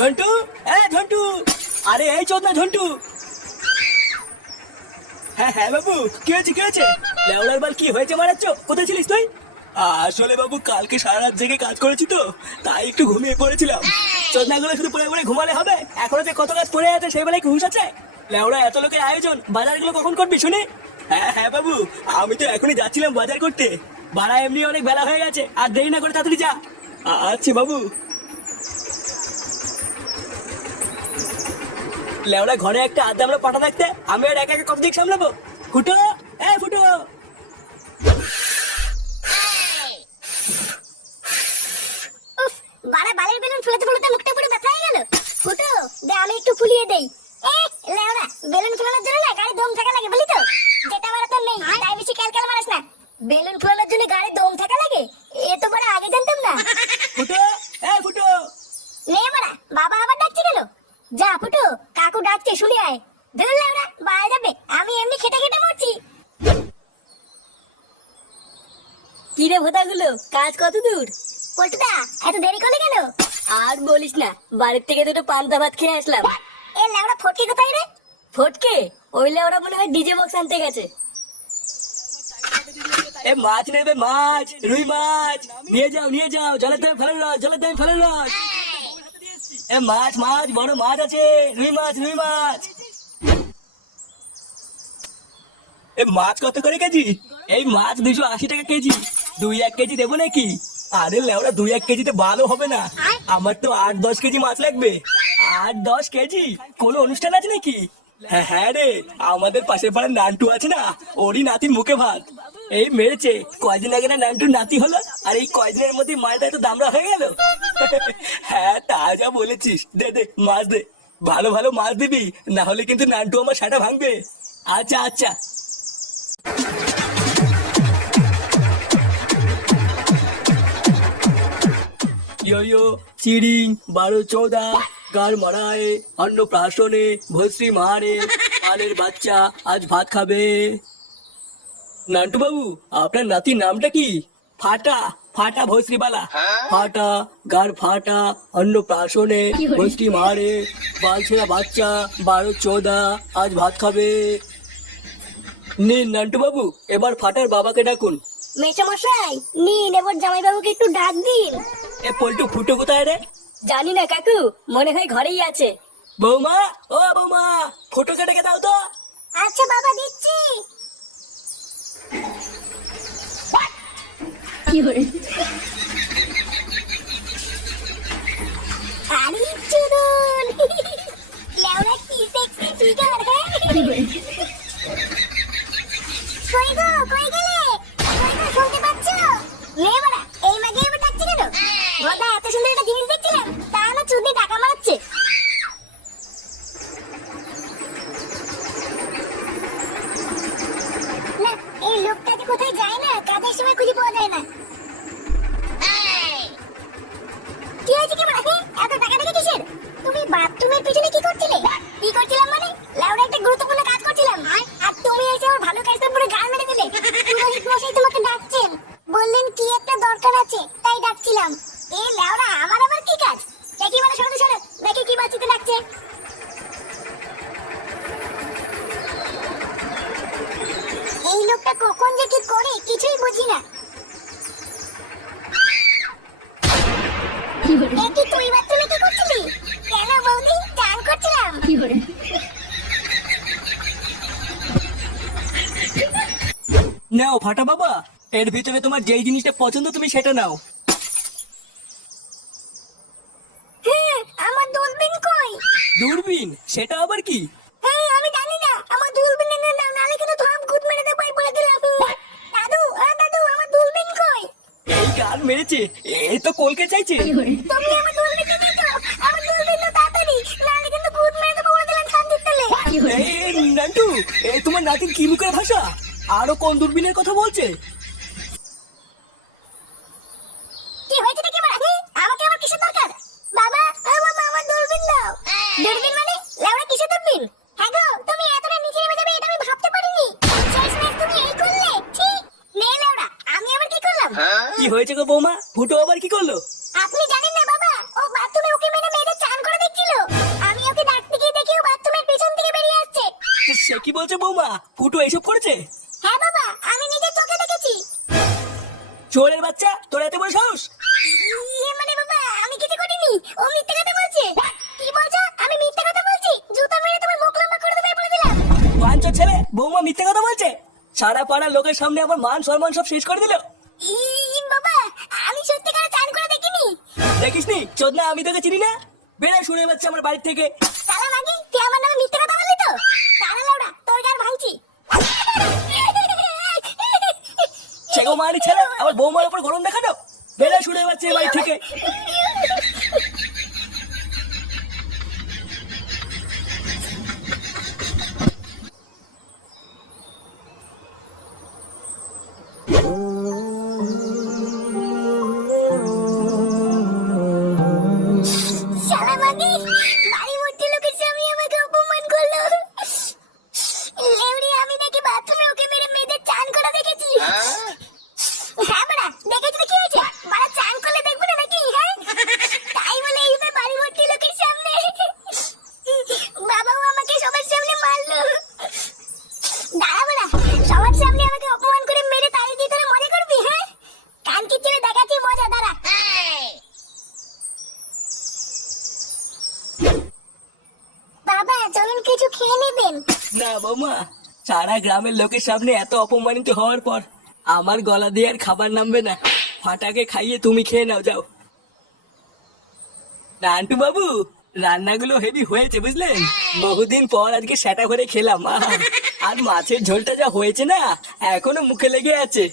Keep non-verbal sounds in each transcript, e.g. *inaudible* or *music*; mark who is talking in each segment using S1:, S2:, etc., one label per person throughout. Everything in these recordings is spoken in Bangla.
S1: ঝন্টু? এ, ঝন্টু! আরে, এই চোদ না ঝন্টু! হ্যাঁ হ্যাঁ বাবু, কি হয়েছে কি হয়েছে? লেওলার বাল কি হয়েছে মারাচ্ছ? কোথায় ছিলিস তুই? আসলে বাবু, কালকে সারা রাত জেগে কাজ করেছি তো, তাই একটু ঘুমিয়ে পড়েছিলাম। চোদনাগুলো শুধু পড়ে পড়ে ঘুমালে হবে। এখনও যে কত কাজ পড়ে আছে, সেই বেলায় ঘুষ আছে? লেওড়া, এত লোকের আয়োজন, বাজারগুলো কখন করবি, শুনে? হ্যাঁ হ্যাঁ বাবু, আমি তো এখনই যাচ্ছিলাম বাজার করতে। বাড়া এমনি অনেক বেলা হয়ে গেছে, আর দেরি না করে তাড়াতাড়ি যা। আচ্ছা বাবু। লেওড়া ঘরে একটা আধা আমরা পাঠা থাকতে, আমি আর একা একা কত দিক সামলাবো? ফুটো এ ফুটো
S2: উফ বাড়া বালের বেলুন ফুলাতে ফুলাতে মুখটা পুরো ব্যথা হয়ে গেল ফুটো দে আমি একটু ফুলিয়ে দেই এ লেওরা বেলুন ফুলানোর জন্য না গাড়ি দম থাকা লাগে বলি তো যেটা আমার তো নেই তাই বেশি ক্যালকাল মারাস না বেলুন ফুলানোর জন্য গাড়ি দম থাকা লাগে এ তো বড় আগে জানতাম না
S1: ফুটো এ ফুটো
S2: নে বড়া বাবা আবার ডাকছে কেন যা ফুটো কাকু ডাকছে শুনে আয় ধর লেওরা বাইরে যাবে আমি এমনি খেটে খেটে মরছি
S3: কি রে ভোতাগুলো কাজ কত দূর?
S2: পল্টুদা এত দেরি করলে কেন?
S3: আর বলিস না বাড়ির থেকে দুটো পান্তা ভাত খেয়ে আসলাম।
S2: এ লেওরা ফটকে কোথায় রে?
S3: ফটকে? ওইলে ওরা মনে হয় ডিজে বক্স আনতে গেছে।
S1: এ মাছ নেবে মাছ রুই মাছ। নিয়ে যাও নিয়ে যাও জলের দামে ফেলে রস জলের দামে ফেলে রস। এ মাছ মাছ বড় মাছ আছে রুই মাছ রুই মাছ। এ মাছ কত করে কেজি? এই মাছ দুশো আশি টাকা কেজি। দুই এক কেজি দেবো নাকি? আরে লেওরা দুই এক কেজিতে ভালো হবে না। আমার তো আট দশ কেজি মাছ লাগবে। আট দশ কেজি? কোনো অনুষ্ঠান আছে নাকি? হ্যাঁ হ্যাঁ রে আমাদের পাশের পাড়ার নান্টু আছে না? ওরই নাতির মুখে ভাত। এই মেরেছে কয়দিন আগে না নান্টুর নাতি হলো আর এই কয়দিনের মধ্যে মাছটা এত দামড়া হয়ে গেল? হ্যাঁ তা যা বলেছিস। দে দে মাছ দে। ভালো ভালো মাছ দিবি না হলে কিন্তু নান্টু আমার সাটা ভাঙবে। আচ্ছা আচ্ছা। ইয়ো ইয়ো চিড়িং বারো চৌদা গার মারায় অন্নপ্রাশনে ভস্রী মারে পালের বাচ্চা আজ ভাত খাবে। নান্টু বাবু আপনার নাতির নামটা কি? ফাটা ফাটা ভস্রীবালা। ফাটা গার ফাটা অন্নপ্রাশনে ভস্রী মারে বালছেরা বাচ্চা বারো চৌদা আজ ভাত খাবে। নিন নান্টু বাবু এবার ফাটার বাবাকে ডাকুন।
S2: মেশামশাই নিন এবার জামাইবাবুকে একটু ডাক দিন।
S1: এ পল্টু ফুটো কোথায় রে?
S3: জানি না কাকু মনে হয় ঘরেই আছে।
S1: বৌমা ও বৌমা ফটোকে ডেকে দাও তো।
S2: আচ্ছা বাবা দিচ্ছি। আরে চুদুন। *laughs* লেওরা কি সেক্সি ফিগার হ্যাঁ?
S1: নাও ফাটা বাবা এর ভিতরে তোমার যেই জিনিসটা পছন্দ তুমি সেটা নাও।
S2: হ্যাঁ আমার দূরবীন কই?
S1: দূরবীন? সেটা আবার কি?
S2: হ্যাঁ আমি জানি না আমার দূরবীন এনে দাও নালে কিন্তু থাম গুদ মেরে দেবো এই বলে দিলাম। দাদু দাদু আমার দূরবীন কই?
S1: এই গান মেরেছে এই তো কলকে চাইছে।
S2: তুমি আমার
S1: নান্টু এই তোমার নাতির কি মুখের ভাষা? আরও কোন দূরবীনের কথা বলছে?
S2: কি হয়েছে কি বলা? আমাকে আবার কিসের দরকার? বাবা ও বাবা দূরবীন দাও। দূরবীন মানে লেওড়া কিসের দূরবীন? হ্যাঁ গো তুমি এতটা নিচে নেমে যাবে এটা আমি ভাবতে পারিনি। শেষমেশ তুমি এই করলে ঠিক নে লেওড়া আমি আবার কি করলাম?
S1: কি হয়েছে গো বৌমা? ফুটো আবার কি করল? বৌমা ফুটো এইসব করেছে?
S2: হ্যাঁ বাবা আমি নিজের চোখে দেখেছি।
S1: চোরের বাচ্চা তোর এত বড় সাহস?
S2: ইয়ে মানে বাবা আমি কিছু করিনি ও মিথ্যে কথা বলছে। কি বলছো? আমি মিথ্যে কথা বলছি? জুতা মেরে তোমার মুখ লম্বা করে দেবে বলে দিলাম।
S1: পাঁচর ছেলে বৌমা মিথ্যে কথা বলছে? সারা পাড়ার লোকের সামনে আমার মান সম্মান সব শেষ করে দিল।
S2: বাবা আমি সত্যি করে চান করে দেখিনি।
S1: দেখিসনি? চোদনা আমি তোকে চিনি না? বেড়া শুনে বাচ্চা আমার বাড়ি থেকে।
S2: সালা মাগি তুই আমার নামে মিথ্যে কথা বললি তো? তোর
S1: চেগো মারি ছেলে আমার বৌমার উপর গরম দেখানো? বেলা শুনে যাচ্ছে বাড়ি থেকে।
S2: শালা
S1: বৌমা, সারা গ্রামের লোকের সামনে এত অপমানিত হওয়ার পর আমার গলা দিয়ে আর খাবার নামবে না। ফাটাকে খাইয়ে তুমি খেয়ে নাও, যাও। নান্টু বাবু রান্নাগুলো হেভি হয়েছে, বুঝলেন? বহুদিন পর আজকে সেটা করে খেলাম আর মাছের ঝোলটা যা হয়েছে না, এখনও মুখে লেগে আছে।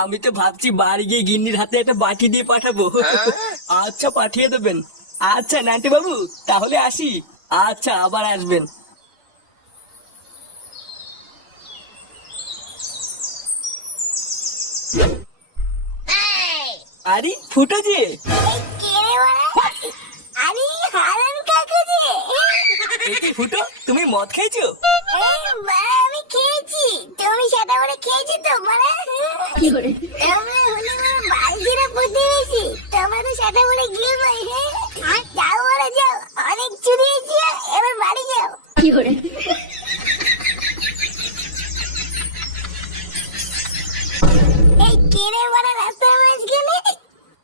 S1: আমি তো ভাবছি বাড়ি গিয়ে গিন্নির হাতে একটা বাটি দিয়ে পাঠাবো। আচ্ছা পাঠিয়ে দেবেন। আচ্ছা নান্টু বাবু তাহলে আসি। আচ্ছা আবার আসবেন। আরে ফুটো যে।
S2: আরে হারান কাকু যে।
S1: এই ফুটো তুমি মদ খেয়েছো
S2: আমি খেয়েছি। তুমি সেটা করে খেয়েছি তো মানে
S3: কি করে?
S2: আমি হলো আমার বালতিরা প্রতিবেশী তোমরা তো সেটা করে গিয়ে ভাই হ্যাঁ যাও বাড়া যাও অনেক চুরিয়েছি এবার বাড়ি যাও
S3: কি করে
S2: এই কে রে বাড়া রাস্তার মাঝখানে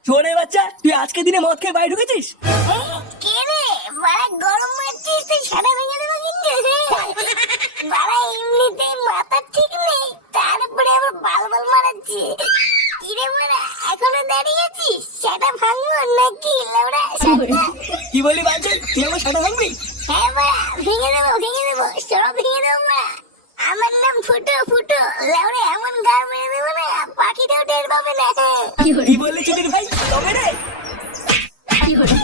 S1: শোনে বাচ্চা তুই আজকে দিনে মদ খেয়ে বাড়ি ঢুকেছিস?
S2: কে রে? বাড়া গরম মারছিস তুই সেটা ভেঙে দেবো কিন্তু। বাড়া এমনিতেই মাথা ঠিক নেই তারপরে আবার বাল বাল মারাচ্ছে। কিরে বাড়া এখনও দাঁড়িয়ে আছিস? সেটা ভাঙবো নাকি? লাউড়া
S1: কি বলি বাচ্চা তুই আমার সাদা ভাঙবি?
S2: হ্যাঁ বাড়া ভেঙে দেবো ভেঙে দেবো সব ভেঙে দেবো বাড়া। আমার নাম ফুটো ফুটো। লাউড়া এমন মেরে দেবো না পাখিটাও টের পাবে না।
S3: কি
S1: বললি ভাই? তবে রে। কি হলো।